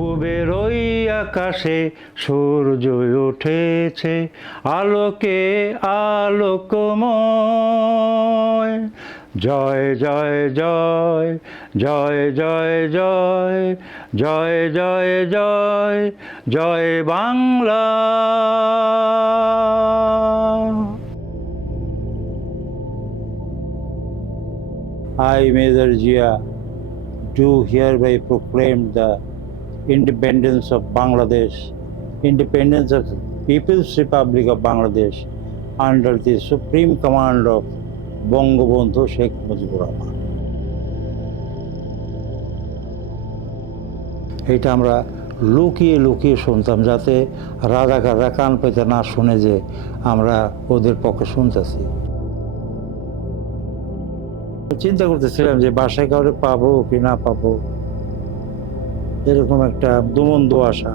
পূবের ওই আকাশে সূর্য উঠেছে আলোকে আলোকময়। জয় জয় জয় জয় জয় জয় জয় জয় জয় জয় Bangla. I, Major Jia, do hereby proclaim the independence of Bangladesh, independence of People's Republic of Bangladesh under the supreme command of Bangabandhu Sheikh Mujibur Rahman. এটা আমরা লুকিয়ে লুকিয়ে শুনতাম, যাতে রাজাকাররা কান পেতে না শুনে যে আমরা ওদের পক্ষে শুনতেছি। চিন্তা করতেছিলাম যে বাসায় কাউরে পাবো কি না পাবো, এরকম একটা দুমন্দ আশা।